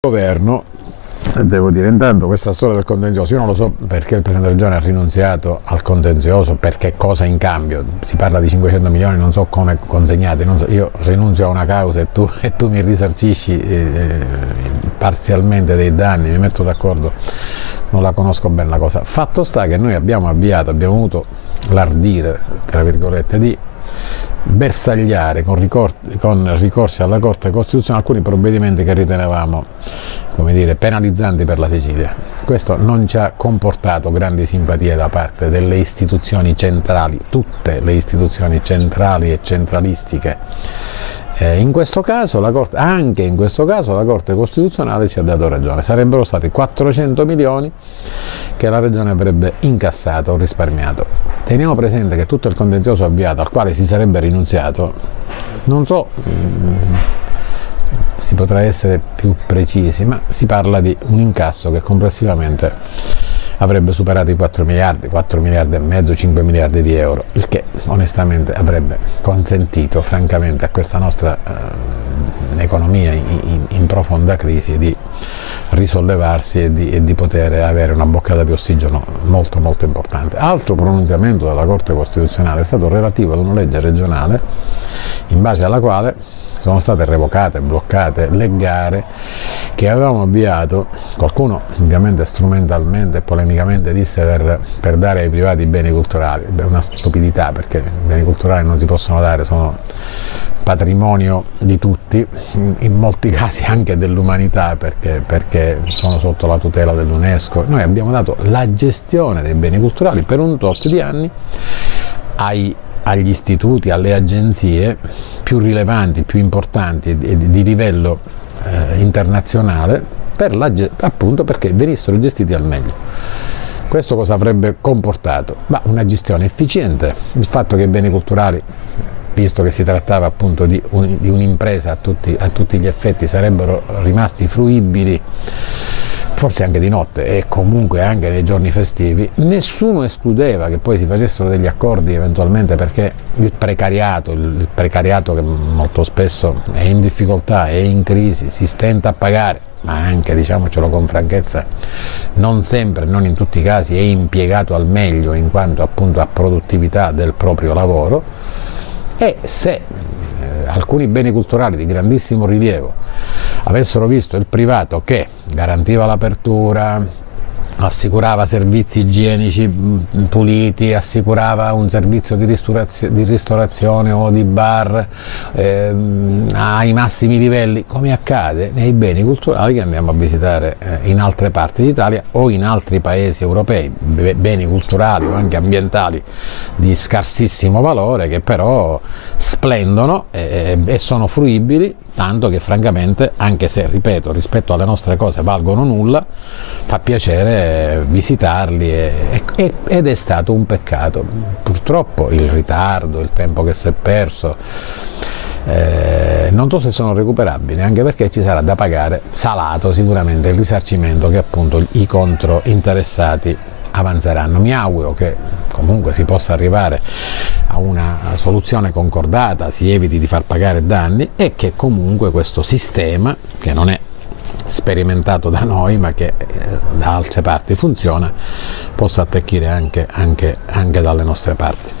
Governo, devo dire, intanto questa storia del contenzioso, io non lo so perché il Presidente della Regione ha rinunziato al contenzioso, perché cosa in cambio, si parla di 500 milioni, non so come consegnati, non so, io rinunzio a una causa e tu mi risarcisci parzialmente dei danni, mi metto d'accordo, non la conosco bene la cosa. Fatto sta che noi abbiamo avuto l'ardire, tra virgolette, di bersagliare con ricorsi alla Corte Costituzionale alcuni provvedimenti che ritenevamo, come dire, penalizzanti per la Sicilia. Questo non ci ha comportato grandi simpatie da parte delle istituzioni centrali, tutte le istituzioni centrali e centralistiche. In questo caso anche in questo caso la Corte Costituzionale ci ha dato ragione, sarebbero stati 400 milioni che la Regione avrebbe incassato o risparmiato. Teniamo presente che tutto il contenzioso avviato al quale si sarebbe rinunziato, non so, si potrà essere più precisi, ma si parla di un incasso che complessivamente avrebbe superato i 4 miliardi e mezzo, 5 miliardi di euro, il che onestamente avrebbe consentito francamente a questa nostra economia in profonda crisi di risollevarsi e di poter avere una boccata di ossigeno molto molto importante. Altro pronunziamento della Corte Costituzionale è stato relativo ad una legge regionale in base alla quale sono state revocate, bloccate le gare che avevamo avviato, qualcuno ovviamente strumentalmente e polemicamente disse per dare ai privati beni culturali. È una stupidità, perché i beni culturali non si possono dare, sono patrimonio di tutti, in molti casi anche dell'umanità, perché sono sotto la tutela dell'UNESCO. Noi abbiamo dato la gestione dei beni culturali per un tot di anni agli istituti, alle agenzie più rilevanti, più importanti e di livello internazionale, appunto perché venissero gestiti al meglio. Questo cosa avrebbe comportato? Una gestione efficiente, il fatto che i beni culturali, visto che si trattava appunto di un'impresa a tutti gli effetti, sarebbero rimasti fruibili forse anche di notte e comunque anche nei giorni festivi. Nessuno escludeva che poi si facessero degli accordi eventualmente, perché il precariato che molto spesso è in difficoltà, è in crisi, si stenta a pagare, ma anche, diciamocelo con franchezza, non sempre, non in tutti i casi è impiegato al meglio in quanto appunto a produttività del proprio lavoro. E se alcuni beni culturali di grandissimo rilievo avessero visto il privato che garantiva l'apertura, assicurava servizi igienici puliti, assicurava un servizio di ristorazione o di bar ai massimi livelli, come accade nei beni culturali che andiamo a visitare in altre parti d'Italia o in altri paesi europei, beni culturali o anche ambientali di scarsissimo valore, che però splendono e sono fruibili, tanto che francamente, anche se, ripeto, rispetto alle nostre cose valgono nulla, fa piacere visitarli ed è stato un peccato. Purtroppo il ritardo, il tempo che si è perso, non so se sono recuperabili, anche perché ci sarà da pagare salato sicuramente il risarcimento che appunto i controinteressati avanzeranno. Mi auguro che comunque si possa arrivare a una soluzione concordata, si eviti di far pagare danni e che comunque questo sistema, che non è sperimentato da noi ma che da altre parti funziona, possa attecchire anche dalle nostre parti.